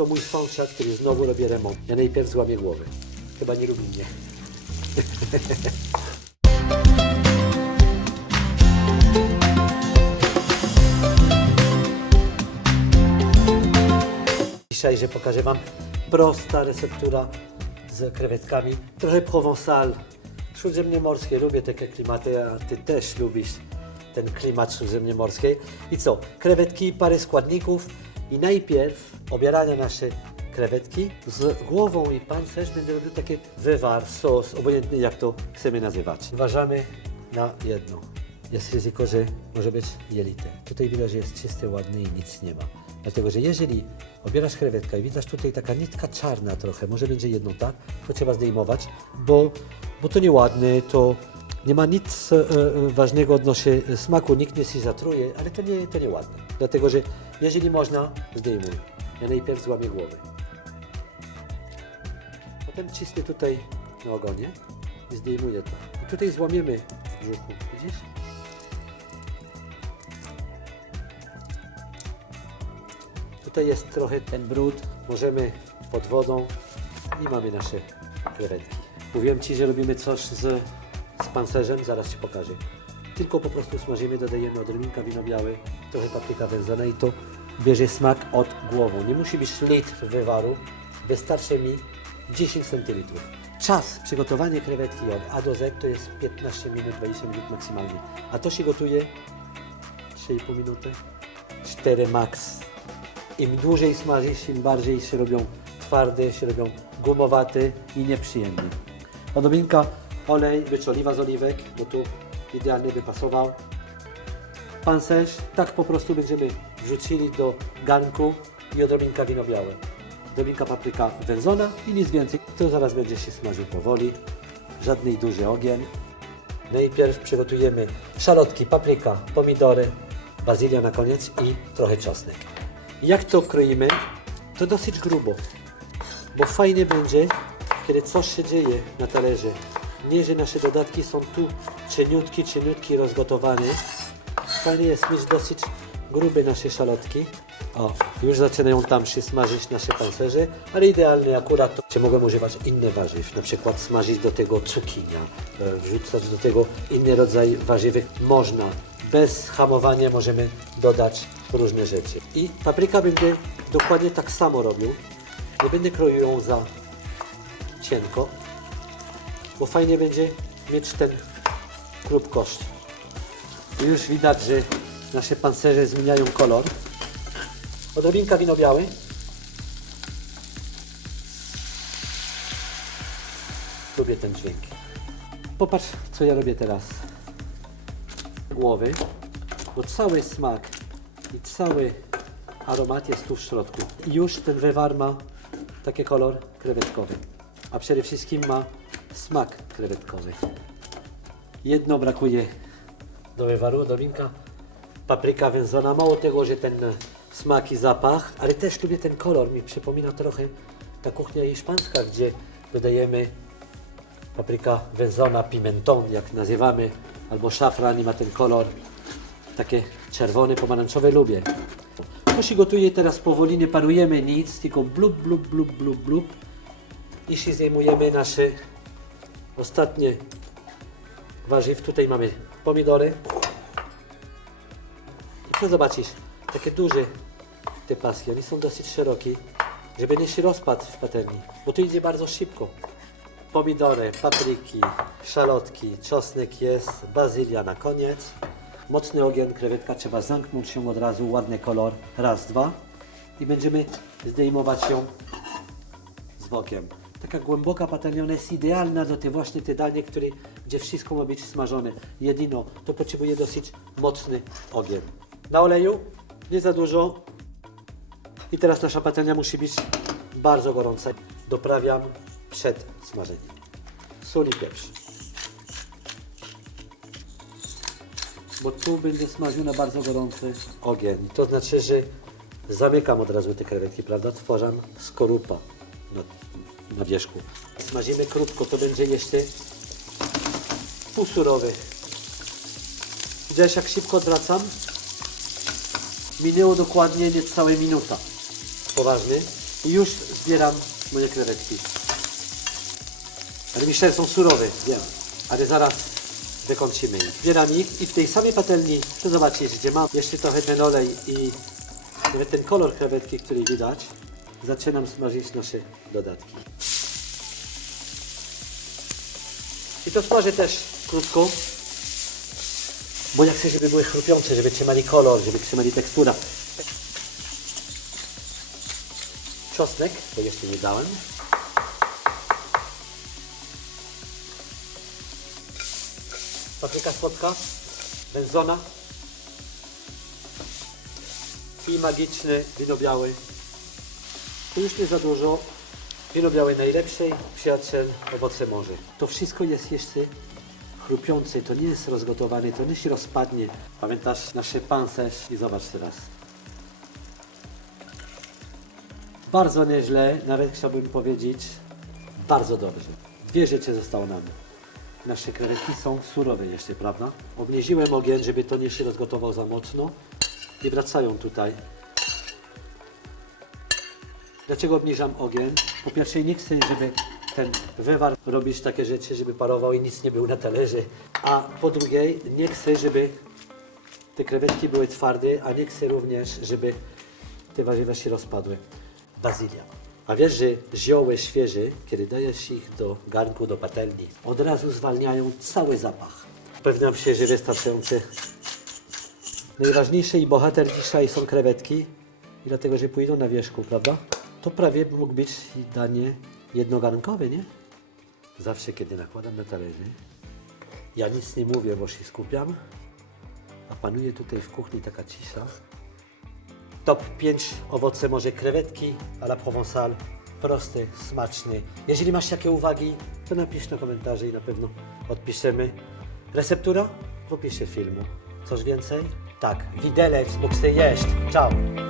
to mój sąsiad, który znowu robi remont. Ja najpierw złamię głowę. Chyba nie lubi mnie. Dzisiaj, że pokażę Wam prosta receptura z krewetkami. Trochę provençal, śródziemnomorskie. Lubię takie klimaty, a Ty też lubisz ten klimat śródziemnomorski. I co? Krewetki, parę składników i najpierw obierania nasze krewetki z głową i pancerz będę robił taki wywar, sos, obojętny jak to chcemy nazywać. Uważamy na jedno. Jest ryzyko, że może być jelite. Tutaj widać, że jest czysty, ładny i nic nie ma. Dlatego, że jeżeli obierasz krewetkę i widać tutaj taka nitka czarna trochę, może będzie jedną tak, to trzeba zdejmować, bo, bo to nieładne, to nie ma nic e, e, ważnego odnośnie smaku, nikt nie się zatruje, ale to nie, to nieładne. Dlatego, że jeżeli można, zdejmuj. Ja najpierw złamię głowę. Potem czysty tutaj na ogonie i zdejmuję to. I tutaj złamiemy w brzuchu, widzisz? Tutaj jest trochę ten brud, możemy pod wodą i mamy nasze krewetki. Mówiłem Ci, że robimy coś z pancerzem, zaraz Ci pokażę. Tylko po prostu smażymy, dodajemy odrobinka wino białe, trochę papryka wędzona i to bierze smak od głową. Nie musi być litr wywaru, wystarczy mi 10 cm. Czas przygotowania krewetki od A do Z to jest 15 minut, 20 minut maksymalnie. A to się gotuje 3,5 minuty, 4 max. Im dłużej smażysz, im bardziej się robią twarde, się robią gumowate i nieprzyjemne. Odrobinka olej, być oliwa z oliwek, bo tu idealnie by pasował. Pancerz, tak po prostu będziemy wrzucili do garnku i odrobinka wino białe. Odrobinka papryka wędzona i nic więcej. To zaraz będzie się smażył powoli. Żadnej duży ogień. Najpierw przygotujemy szalotki, papryka, pomidory, bazylia na koniec i trochę czosnek. Jak to kroimy? To dosyć grubo, bo fajnie będzie, kiedy coś się dzieje na talerze. Nie, że nasze dodatki są tu cieniutki, cieniutki rozgotowane. Fajnie jest mieć dosyć grube nasze szalotki. O, już zaczynają tam się smażyć nasze pancerze, ale idealnie akurat to, że mogę używać inne warzyw, na przykład smażyć do tego cukinia, e, wrzucać do tego inny rodzaj warzywek. Można, bez hamowania możemy dodać różne rzeczy. I papryka będę dokładnie tak samo robił. Nie będę kroił ją za cienko, bo fajnie będzie mieć ten klub kości. Już widać, że nasze pancerze zmieniają kolor. Odrobinka wino białe. Lubię ten dźwięk. Popatrz, co ja robię teraz. Głowy, bo cały smak i cały aromat jest tu w środku. I już ten wywar ma taki kolor krewetkowy, a przede wszystkim ma smak krewetkowy. Jedno brakuje do wywaru, odrobinka papryka wędzona. Mało tego, że ten smak i zapach, ale też lubię ten kolor. Mi przypomina trochę ta kuchnia hiszpańska, gdzie dodajemy papryka wędzona, pimenton, jak nazywamy, albo szafran i ma ten kolor takie czerwony, pomarańczowy. Lubię. To się gotuje teraz powoli, nie parujemy nic, tylko blub, blub, blub, blub, blub i się zajmujemy nasze ostatnie warzyw. Tutaj mamy pomidory. I co zobaczysz? Takie duże te paski, one są dosyć szerokie, żeby nie się rozpadł w patelni, bo to idzie bardzo szybko. Pomidory, papryki, szalotki, czosnek jest, bazylia na koniec. Mocny ogień, krewetka trzeba zamknąć ją od razu, ładny kolor, raz, dwa. I będziemy zdejmować ją z bokiem. Taka głęboka patelnia ona jest idealna do tej właśnie te danie, które, gdzie wszystko ma być smażone. Jedyno to potrzebuje dosyć mocny ogień. Na oleju, nie za dużo. I teraz nasza patelnia musi być bardzo gorąca. Doprawiam przed smażeniem. Sól i pieprz. Bo tu będzie smażył na bardzo gorący ogień. To znaczy, że zamykam od razu te krewetki, prawda? Tworzę skorupa na, wierzchu. Smażymy krótko, to będzie jeszcze półsurowy. Widziałeś jak szybko odwracam? Minęło dokładnie niecałe minuta. Poważnie. I już zbieram moje krewetki. Ale myślę, są surowe, wiem. Ale zaraz wykąsimy ich. Zbieram ich i w tej samej patelni, to zobaczcie, gdzie mam jeszcze trochę ten olej i nawet ten kolor krewetki, który widać, zaczynam smażyć nasze dodatki. I to smażę też krótko, bo ja chcę, żeby były chrupiące, żeby trzymali kolor, żeby trzymali tekstura. Czosnek, bo jeszcze nie dałem. Papryka słodka, wędzona i magiczny wino białe. To już nie za dużo. Wino białe najlepszej, przyjaciel, owoce morza. To wszystko jest jeszcze chrupiące, to nie jest rozgotowane, to nie się rozpadnie. Pamiętasz nasze pancerz i zobacz teraz. Bardzo nieźle, nawet chciałbym powiedzieć bardzo dobrze. Dwie rzeczy zostały nam. Nasze krewetki są surowe jeszcze, prawda? Obniżyłem ogień, żeby to nie się rozgotował za mocno i wracają tutaj. Dlaczego obniżam ogień? Po pierwsze nie chcę, żeby ten wywar robić takie rzeczy, żeby parował i nic nie było na talerze. A po drugie nie chcę, żeby te krewetki były twarde, a nie chcę również, żeby te warzywa się rozpadły. Bazylia. A wiesz, że zioły świeże, kiedy dajesz ich do garnku, do patelni, od razu zwalniają cały zapach. Upewniam się, że wystarczający. Najważniejsze i bohater dzisiaj są krewetki, i dlatego, że pójdą na wierzchu, prawda? To prawie mógł być danie jednogarnkowe, nie? Zawsze, kiedy nakładam na talerze, ja nic nie mówię, bo się skupiam, a panuje tutaj w kuchni taka cisza. Top 5 owoce może krewetki a la Provençal. Prosty, smaczny. Jeżeli masz jakie uwagi, to napisz na komentarze i na pewno odpiszemy. Receptura? W opisie filmu. Coś więcej? Tak, widelec, chcę jeść. Ciao!